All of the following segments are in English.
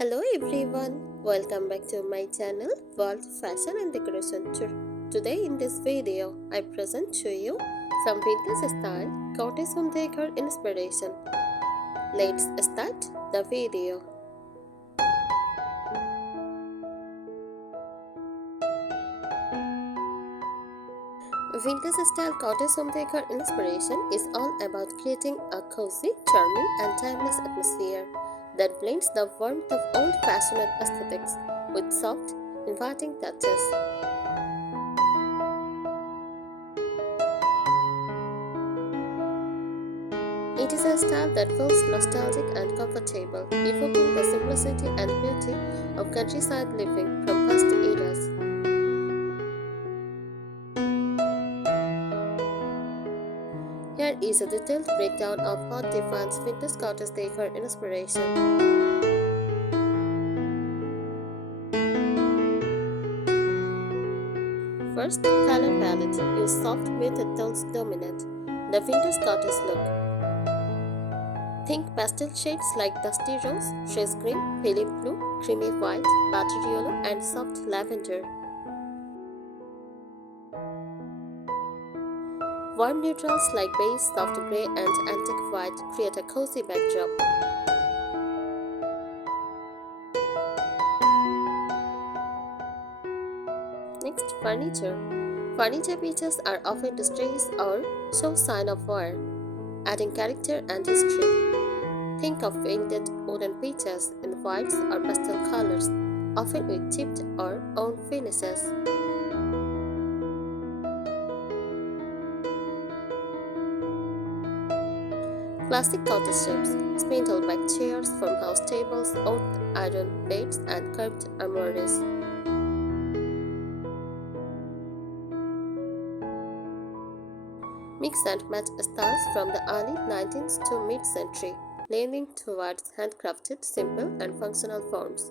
Hello everyone, welcome back to my channel World Fashion and Decoration Tour. Today in this video, I present to you some vintage style cottage home decor inspiration. Let's start the video. Vintage style cottage home decor inspiration is all about creating a cozy, charming and timeless atmosphere that blends the warmth of old-fashioned aesthetics with soft, inviting touches. It is a style that feels nostalgic and comfortable, evoking the simplicity and beauty of countryside living from past eras. Here is a detailed breakdown of what defines vintage cottage decor inspiration. First, color palette. Use soft muted tones dominant the vintage cottage look. Think pastel shades like dusty rose, stress green, pale blue, creamy white, buttery yellow, and soft lavender. Warm neutrals like beige, soft grey, and antique white create a cozy backdrop. Next, furniture. Furniture pieces are often distressed or show sign of wear, adding character and history. Think of painted wooden pieces in whites or pastel colors, often with chipped or owned finishes. Classic cottage shapes, spindle-back chairs, farmhouse tables, old iron beds, and curved armoires. Mix and match styles from the early 19th to mid-century, leaning towards handcrafted, simple, and functional forms.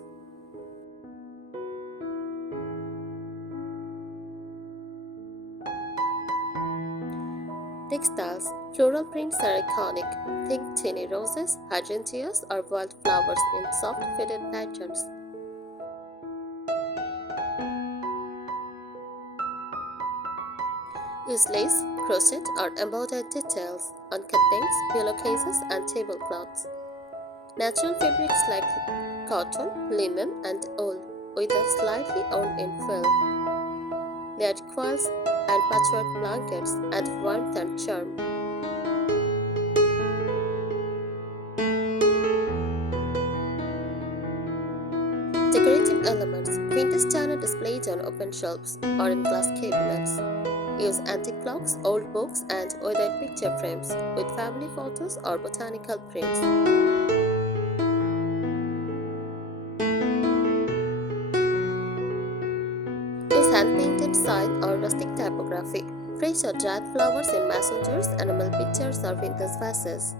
Textiles, floral prints are iconic. Think tiny roses, hydrangeas, or wildflowers in soft faded patterns. Use lace, crochet, or embroidered details on curtains, pillowcases, and tablecloths. Natural fabrics like cotton, linen, and wool, with a slightly worn-in feel. Layered quilts and patchwork blankets add warmth and charm. Decorative elements, vintage china displayed on open shelves or in glass cabinets. Use antique clocks, old books, and weathered picture frames with family photos or botanical prints. Use hand-painted sign or rustic typography. Fresh or dried flowers in mason jars, enamel pictures, or vintage vases.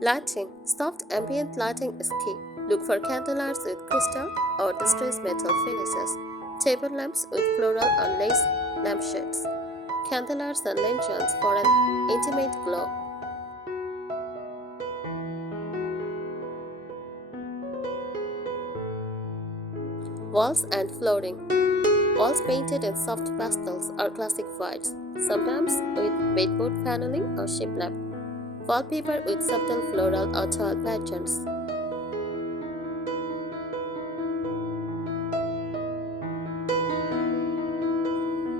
Lighting. Soft ambient lighting is key. Look for candelights with crystal or distressed metal finishes. Table lamps with floral or lace lampshades. Candelights and lanterns for an intimate glow. Walls and flooring. Walls painted in soft pastels or classic whites, sometimes with baseboard paneling or shiplap. Wallpaper with subtle floral or tile patterns.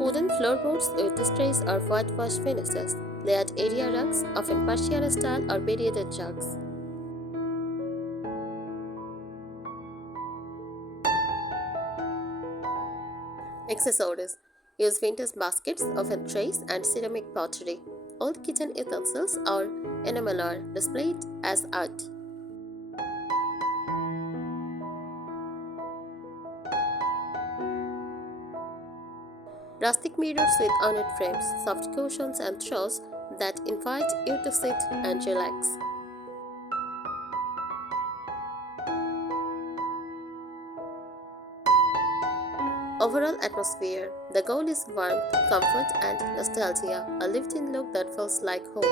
Wooden floorboards with distress or whitewash finishes. Layered area rugs, often Persian style or beaded jugs. Accessories. Use vintage baskets, often trays, and ceramic pottery. Old kitchen utensils or enamel are displayed as art. Rustic mirrors with ornate frames, soft cushions, and throws that invite you to sit and relax. Overall atmosphere. The goal is warmth, comfort, and nostalgia, a lived-in look that feels like home.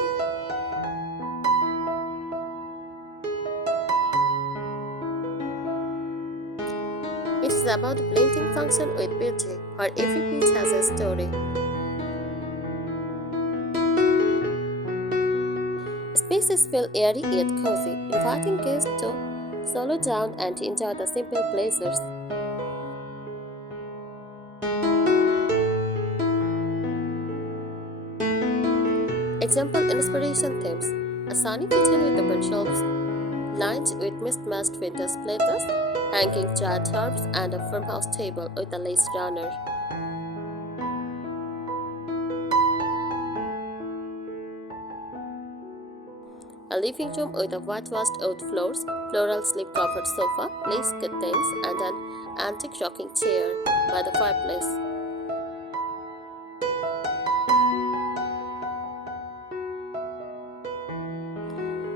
It is about blending function with beauty, where every piece has a story. Spaces feel airy yet cozy, inviting guests to slow down and enjoy the simple pleasures. Example inspiration themes: a sunny kitchen with open shelves, lunch with mismatched vintage platters, hanging dried herbs, and a farmhouse table with a lace runner. A living room with a whitewashed oak floors, floral slip-covered sofa, lace curtains, and an antique rocking chair by the fireplace.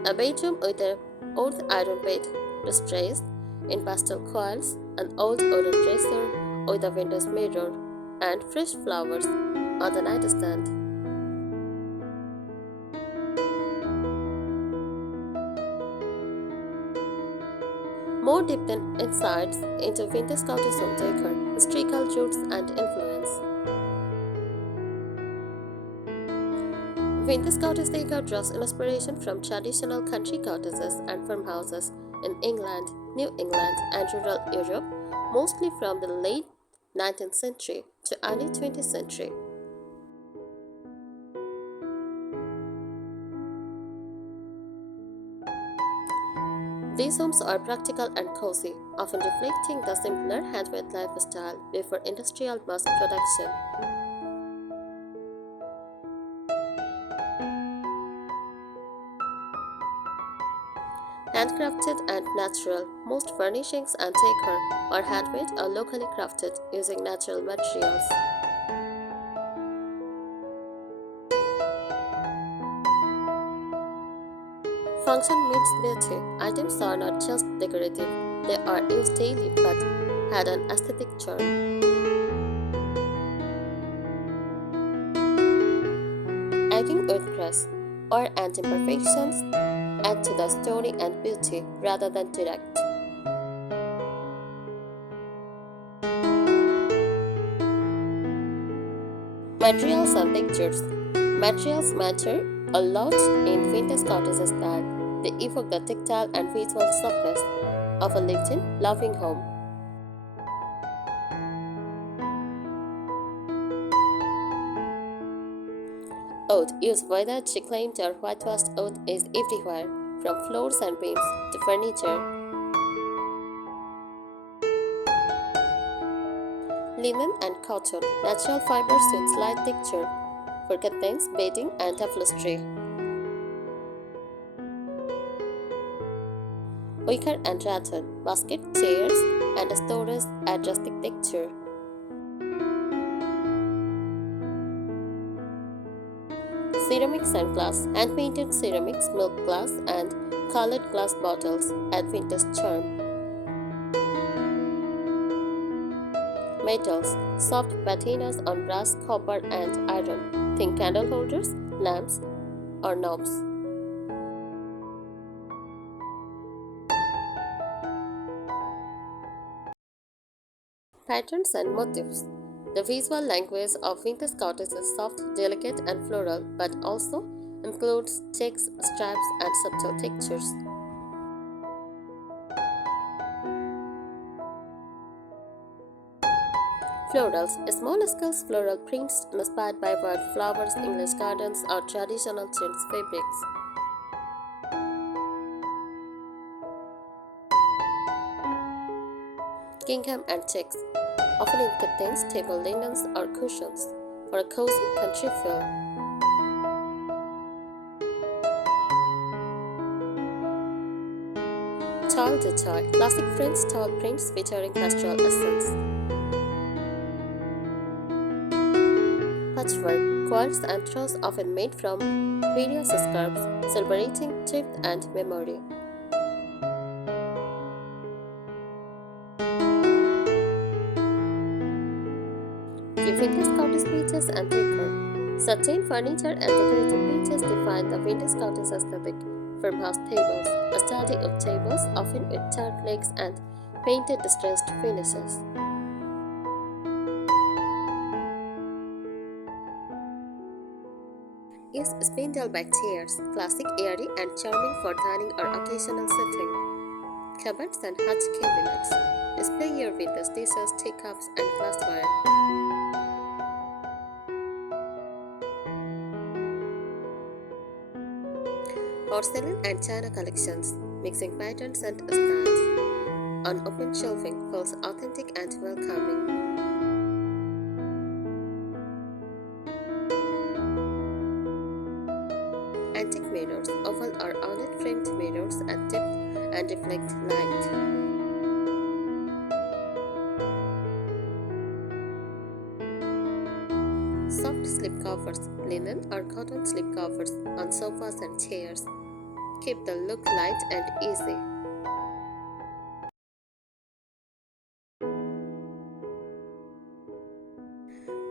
A bedroom with an old iron bed, distressed in pastel coils, an old wooden dresser with a window's mirror, and fresh flowers on the nightstand. More deep insights into vintage Scottish home decor, historical roots and influence. Vintage Scottish decor draws inspiration from traditional country cottages and farmhouses in England, New England, and rural Europe, mostly from the late 19th century to early 20th century. These homes are practical and cozy, often reflecting the simpler handmade lifestyle before industrial mass production. Handcrafted and natural, most furnishings and decor are handmade or locally crafted using natural materials. Function meets beauty. Items are not just decorative, they are used daily but had an aesthetic charm. Adding wood grass or and imperfections add to the story and beauty rather than direct. Materials and textures. Materials matter a lot in vintage cottages style. They evoke the tactile and visual softness of a lived-in, loving home. Oud, used whether reclaimed or whitewashed oud, is everywhere, from floors and beams to furniture. Linen and cotton, natural fibers with slight texture for curtains, bedding, and upholstery. Wicker and rattan, basket, chairs, and storage add rustic texture. Ceramics and glass, hand-painted ceramics, milk glass, and colored glass bottles add vintage charm. Metals, soft patinas on brass, copper, and iron. Think candle holders, lamps, or knobs. Patterns and motifs. The visual language of vintage cottage is soft, delicate, and floral, but also includes checks, stripes, and subtle textures. Florals, small-scale floral prints inspired by wildflowers, English gardens, or traditional chintz fabrics. Gingham and checks, often it contains table linens or cushions for a cozy country feel. Tall Decor, classic French tall prints featuring pastoral essence. Patchwork, quilts and throws often made from various scarves, celebrating thrift and memory. Cottage and Decor. Satin furniture and decorative pieces define the vintage cottage aesthetic. Farmhouse tables, a study of tables often with dark legs and painted distressed finishes. Use spindle-back chairs, classic, airy, and charming for dining or occasional sitting. Cupboards and hutch cabinets. Display your vintage dishes, teacups, and glassware. Porcelain and china collections, mixing patterns and styles. On open shelving feels authentic and welcoming. Antique mirrors, oval or ornate framed mirrors at depth and reflect light. Soft slip covers, linen or cotton slip covers on sofas and chairs. Keep the look light and easy.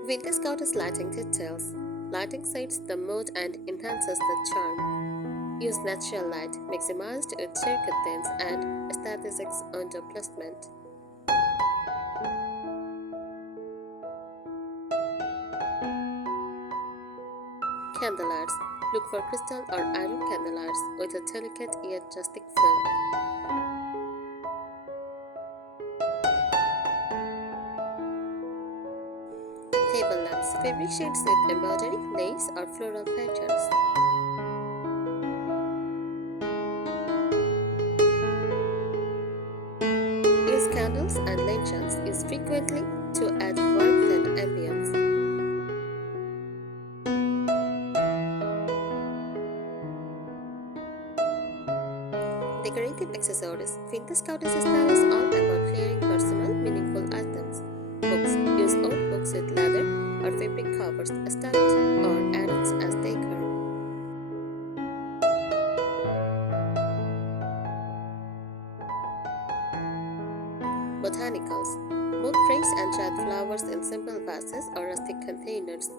Vintage cottage lighting details. Lighting sets the mood and enhances the charm. Use natural light, maximized with sheer curtains and aesthetics under placement. Candelights. Look for crystal or iron candelights with a delicate yet rustic feel. Table lamps. Fabric shades with embroidery, lace, or floral patterns. Use candles and lanterns used frequently to add warmth and ambience. Decorative accessories. Vintage cottage style is all about creating personal, meaningful items. Books. Use old books with leather or fabric covers, stuffed or add-ons as decor. Botanicals. Both fresh and dried flowers in simple vases or rustic containers.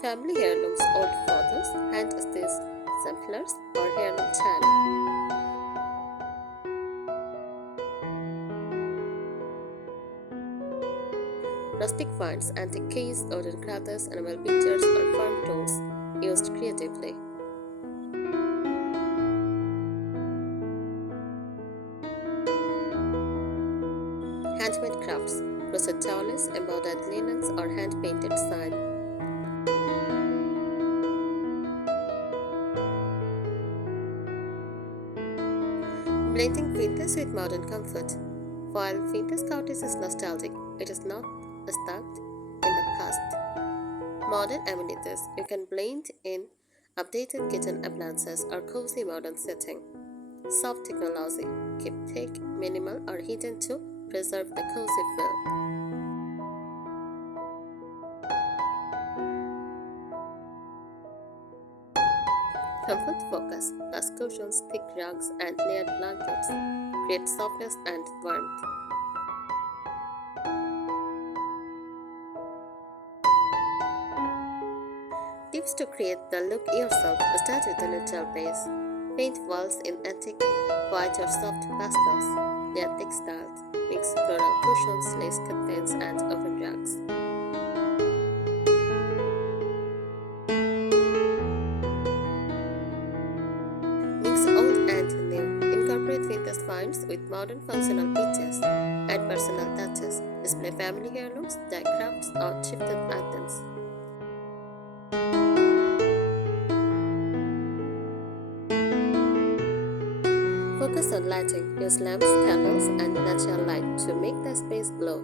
Family heirlooms, old photos, hand-stitched samplers, or heirloom china. Rustic finds, antique keys, wooden crackers, enamel pictures, or farm tools used creatively. Handmade crafts, crochet towels, embroidered linens, or hand-painted sign. Blending vintage with modern comfort. While vintage cottage is nostalgic, it is not stuck in the past. Modern amenities, you can blend in updated kitchen appliances or cozy modern setting. Soft technology, keep thick, minimal, or hidden to preserve the cozy feel. Comfort focus, plus cushions, thick rugs, and layered blankets create softness and warmth. Tips to create the look yourself. Start with a neutral base. Paint walls in antique, white or soft pastels. Layer textiles. Mix floral cushions, lace curtains, and open rugs. Mix old and new. Incorporate vintage finds with modern functional features. Add personal touches. Display family heirlooms, die crafts, or thrifted items. Focus on lighting. Use lamps, candles, and natural light to make the space glow.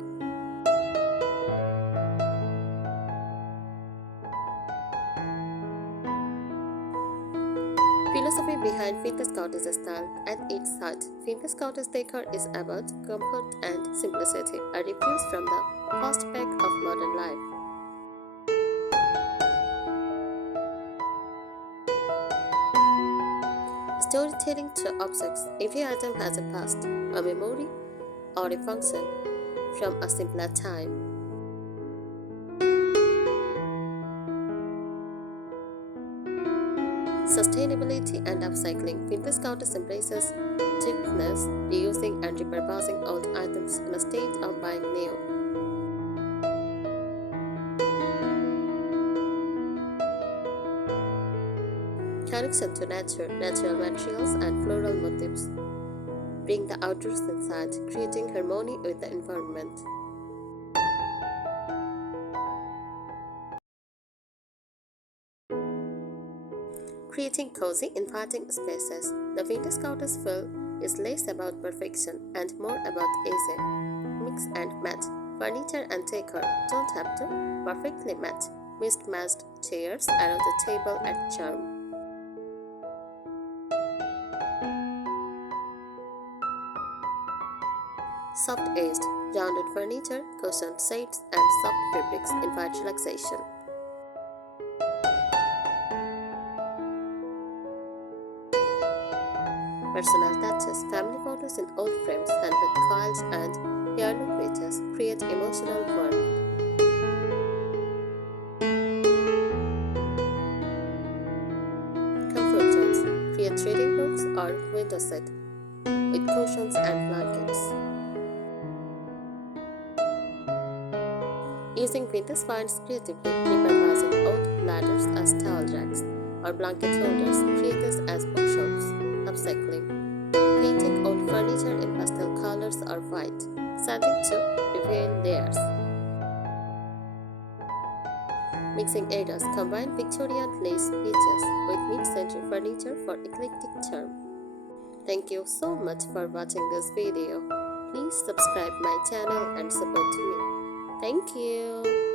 Philosophy behind vintage cottage style. At its heart, vintage cottage decor is about comfort and simplicity, a refuge from the fast pace of modern life. Storytelling to objects. Every item has a past, a memory, or a function from a simpler time. Sustainability and upcycling. Vintage Countess embraces cheapness, reusing and repurposing old items instead of buying new. Connection to nature, natural materials and floral motifs. Bring the outdoors inside, creating harmony with the environment. Creating cozy, inviting spaces. The Vintage Countess feel is less about perfection and more about easy. Mix and match. Furniture and decor don't have to perfectly match. Mismatched chairs around the table add charm. Soft-edged, rounded furniture, cushioned seats, and soft fabrics invite relaxation. Personal touches, family photos in old frames, handmade coils, and heirloom pictures create emotional warmth. Comfort zones, create reading books or window set with cushions and blankets. Using vintage finds creatively, repurposing old ladders as towel racks or blanket holders, create this as bookshelves. Upcycling, painting old furniture in pastel colors or white, sanding to reveal layers. Mixing areas, combine Victorian lace pieces with mid-century furniture for eclectic charm. Thank you so much for watching this video. Please subscribe my channel and support me. Thank you.